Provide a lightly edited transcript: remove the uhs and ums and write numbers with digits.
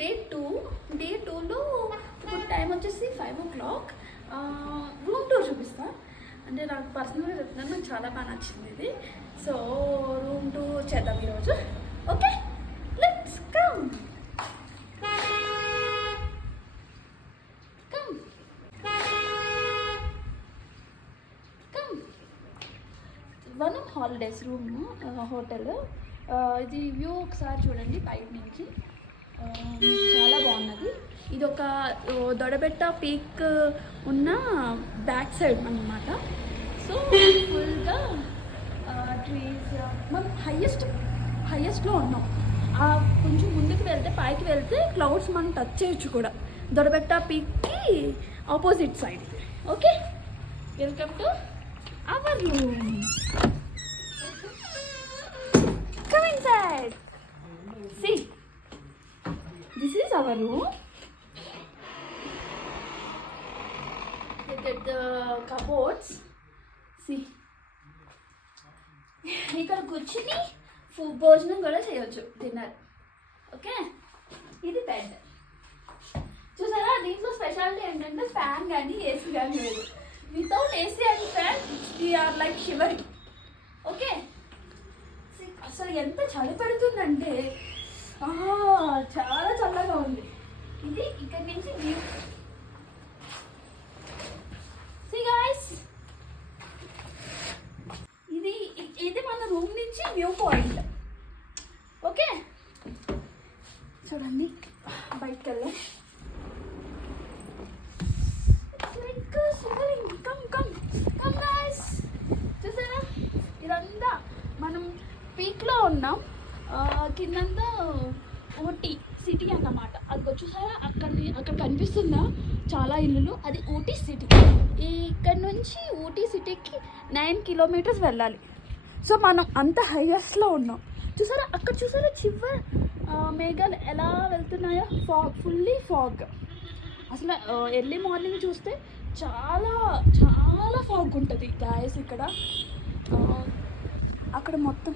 Day టూలో ఇప్పుడు time వచ్చేసి 5 o'clock. రూమ్ టూర్ చూపిస్తా. అంటే నాకు పర్సనల్గా చెప్తున్నాను, నాకు చాలా బాగా నచ్చింది ఇది. సో రూమ్ టూర్ చేద్దాం ఈరోజు. Okay, let's come. One holidays room hotel. ఇది వ్యూ ఒకసారి చూడండి బయట నుంచి, చాలా బాగున్నది. ఇది ఒక దొడబెట్ట పీక్ ఉన్న బ్యాక్ సైడ్ అన్నమాట. సో ఫుల్గా ట్రీస్, మనం హైయెస్ట్లో ఉన్నాం. కొంచెం ముందుకు వెళ్తే పైకి వెళ్తే క్లౌడ్స్ మనం టచ్ చేయొచ్చు కూడా. దొడబెట్ట పీక్కి opposite side. Okay, welcome to our room. Come inside. See, this is our room. Look at the cupboards. See, ఇక్కడ కూర్చుని భోజనం కూడా చేయొచ్చు, డిన్నర్. ఓకే, ఇది బెడ్. చూసారా, దీంట్లో స్పెషాలిటీ ఏంటంటే ఫ్యాన్ కానీ ఏసీ కానీ లేదు. Without AC and fan we're like shivering. Okay, అసలు ఎంత చలి పెడుతుందంటే చాలా చల్లగా ఉంది. ఇది ఇక్కడి నుంచి వ్యూ. సీ గైస్, ఇది మన రూమ్ నుంచి వ్యూ పాయింట్. ఓకే, చూడండి బయటకు వెళ్ళాం. చూసారా, ఇదంతా మనం పీక్లో ఉన్నాం. కిందంతా ఊటీ సిటీ అన్నమాట. అది చూసారా, అక్కడ కనిపిస్తుందా చాలా ఇల్లులు, అది ఊటీ సిటీ. ఇక్కడ నుంచి ఊటీ సిటీకి 9 kilometers వెళ్ళాలి. సో మనం అంత హైయెస్ట్లో ఉన్నాం. చూసారా, అక్కడ చూసారా చివరి మేఘాలు ఎలా వెళ్తున్నాయో. Fully fog. అసలు ఎర్లీ మార్నింగ్ చూస్తే చాలా చాలా ఫాగ్ ఉంటుంది గాయస్ ఇక్కడ. అక్కడ మొత్తం